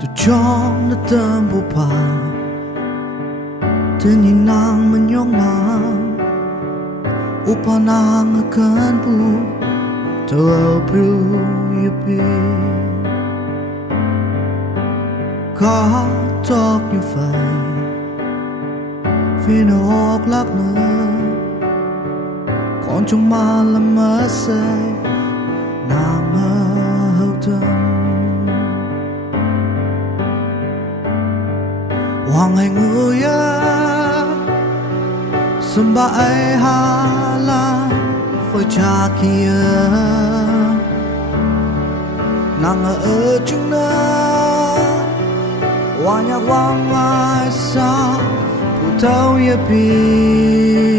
từ trong đã tâm bộ bà từ nhìn nàng mình nhong nàng upa nàng akan bu tao piu yipi có talk như vậy vì nó ốc lắc nữa còn trong mà làm mất say nàng hậu tâm hoàng hành người sân bãi Hà Lan với cha kia nàng ở chung nơi hoa nhạc vang ai sao phụ thâu ye pi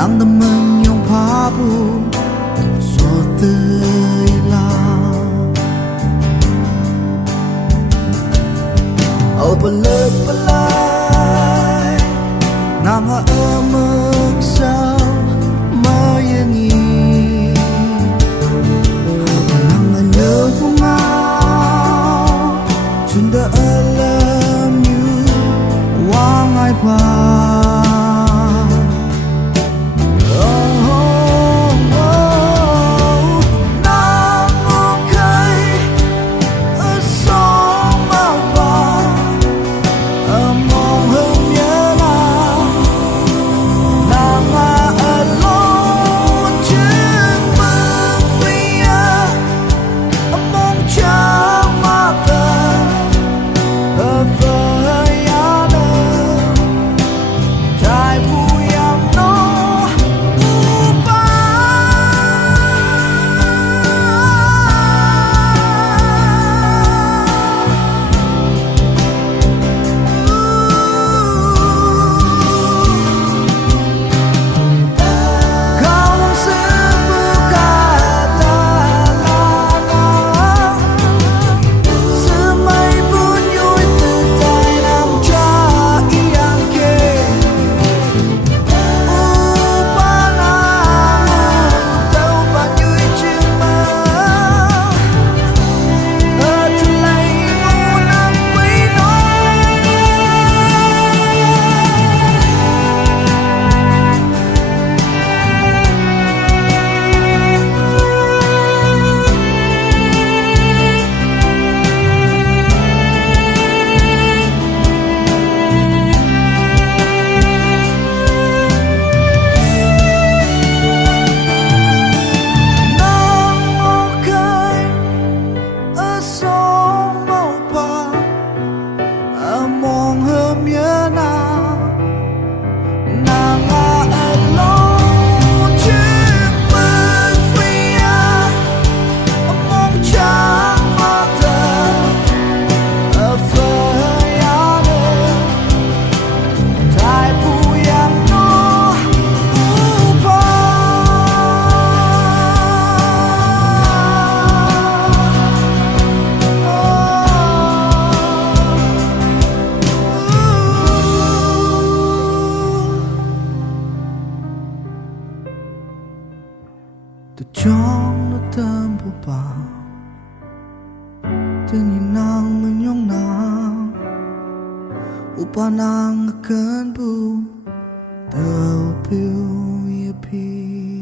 nang naman yung pabo so tila au balag balay nang aamag sa mayangi habang nanyo bungaw sunda alam yu wangay pa từ trong nó tâm bộ bà từ nhìn nàng mình nhong nàng upa nàng akan bu tao piu ye pi